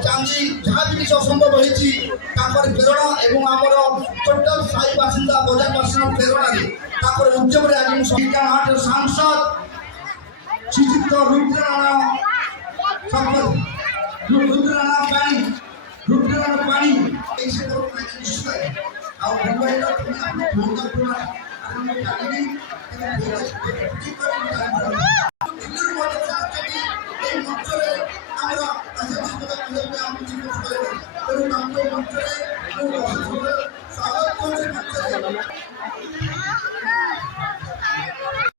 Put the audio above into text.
ଚାନ୍ଦି ଯାହା ବି କିଛି ଅସମ୍ଭବ ହେଇଛି ତାଙ୍କର ପ୍ରେରଣା ଏବଂ ଆମର ଟୋଟାଲ ସାହି ବାସିନ୍ଦା ବଜାର ବାସିନ୍ଦା ପ୍ରେରଣାରେ ତାଙ୍କର ଉଦ୍ୟମରେ ଆଜି ମୁଁ ସଂବିଧାନ ଆଠର ସାଂସଦ ଶ୍ରୀଯୁକ୍ତ ରୁଦ୍ରନାରାୟଣ ପାଣି ଆଉ ମୁମ୍ବାଇର তুমি আমি ବହୁତ ପୁରା ଆମେ ଜାଣିନି ଠିକ କରି ଦିଲ୍ଲୀରୁ ମଧ୍ୟ ଚାହୁଁଛନ୍ତି এই মঞ্চରେ ଆମର ଆସାମୀ ପଦାଧିକାରୀ ଆମକୁ ଚିକିତ୍ସା କରିବେ ତେଣୁ ତାଙ୍କ ମଞ୍ଚରେ ମୁଁ ସ୍ୱାଗତ କରୁଛି ମଞ୍ଚରେ